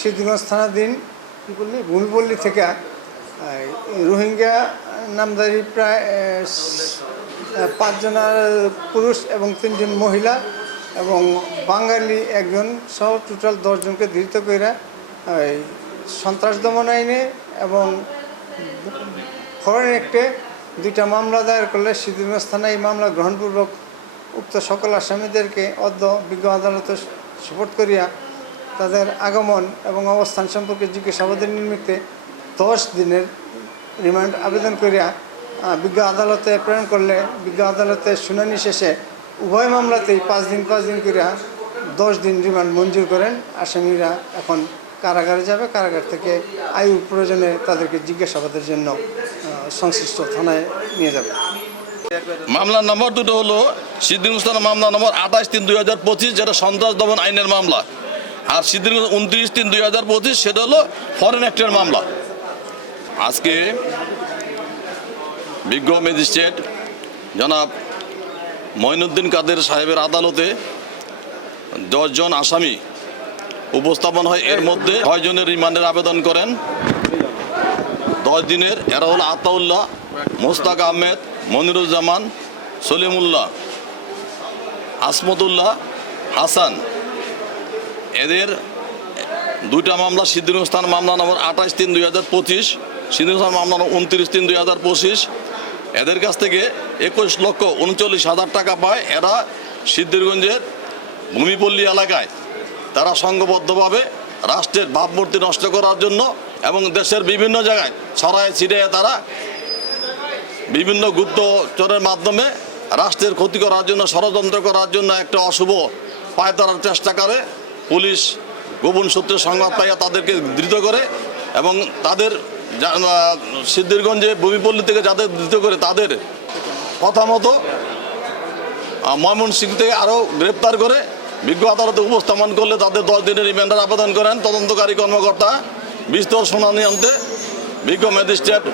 সিদ্ধিগঞ্জ থানাধীন ভূমিপল্লী থেকে রোহিঙ্গা নামধারী প্রায় 5 জন পুরুষ এবং 3 জন মহিলা এবং বাঙালি একজন সহ টোটাল 10 জনকে ধৃত করে সন্ত্রাস দমন আইনে এবং ফরেন অ্যাক্টে 2টা মামলা দায়ের করলে সিদ্ধিগঞ্জ থানায় এই মামলা গ্রহণপূর্বক উক্ত সকল আসামিদেরকে বিজ্ঞ আদালতে সুপোর্ট করিয়া তাদের আগমন এবং অবস্থান সম্পর্কে জিজ্ঞাসাবাদের নিমিত্তে 10 দিনের রিমান্ড আবেদন করিয়া বিজ্ঞ আদালতে প্রেরণ করলে বিজ্ঞ আদালতে শুনানি শেষে উভয় মামলাতেই 5 দিন করিয়া 10 দিন রিমান্ড মঞ্জুর করেন। আসামিরা এখন কারাগারে যাবে, কারাগার থেকে আইন প্রয়োজনে তাদেরকে জিজ্ঞাসাবাদের জন্য সংশ্লিষ্ট থানায় নিয়ে যাবে। মামলা নম্বর দুটো হলো সিদ্ধিগঞ্জ থানা মামলা নম্বর 28/3/2025, যেটা সন্ত্রাস দমন আইনের মামলা, আর সিদ্ধিগঞ্জ 29/3/2025 সেটা হলো ফরেন অ্যাক্টের মামলা। আজকে বিজ্ঞ ম্যাজিস্ট্রেট জনাব মঈনুদ্দিন কাদের সাহেবের আদালতে 10 জন আসামি উপস্থাপন হয়। এর মধ্যে 6 জনের রিমান্ডের আবেদন করেন 10 দিনের। এরা হল আতাউল্লাহ, মোস্তাক আহমেদ, মনিরুজ্জামান, সলিমুল্লাহ, আসমতুল্লাহ, হাসান। এদের 2টা মামলা সিদ্ধিগঞ্জ থানা মামলা নম্বর 28/3/2025, সিদ্ধিগঞ্জ থানা মামলা নম্বর 29/3/2025। এদের কাছ থেকে 21,39,000 টাকা পায়। এরা সিদ্ধিগঞ্জের ভূমিপল্লী এলাকায় তারা সংঘবদ্ধভাবে রাষ্ট্রের ভাবমূর্তি নষ্ট করার জন্য এবং দেশের বিভিন্ন জায়গায় ছড়ায় ছিটিয়ে তারা বিভিন্ন গুপ্তচরের মাধ্যমে রাষ্ট্রের ক্ষতি করার জন্য, ষড়যন্ত্র করার জন্য একটা অশুভ পায় ধরার চেষ্টা করে। পুলিশ গোপন সূত্রে সংবাদ পাইয়া তাদেরকে ধৃত করে এবং তাদের সিদ্ধিগঞ্জে ভূমিপল্লী থেকে যাদের ধৃত করে তাদের কথা মতো ময়মনসিংহ থেকে আরও গ্রেপ্তার করে বিজ্ঞ আদালতে উপস্থাপন করলে তাদের 10 দিনের রিমান্ডের আবেদন করেন তদন্তকারী কর্মকর্তা। বিস্তর শুনানি আনতে বিজ্ঞ ম্যাজিস্ট্রেট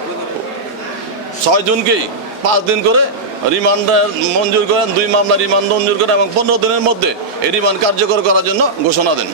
6 জনকেই 5 দিন করে রিমান্ড মঞ্জুর করেন, 2 মামলা রিমান্ড মঞ্জুর করেন এবং 15 দিনের মধ্যে এই রিমান্ড কার্যকর করার জন্য ঘোষণা দেন।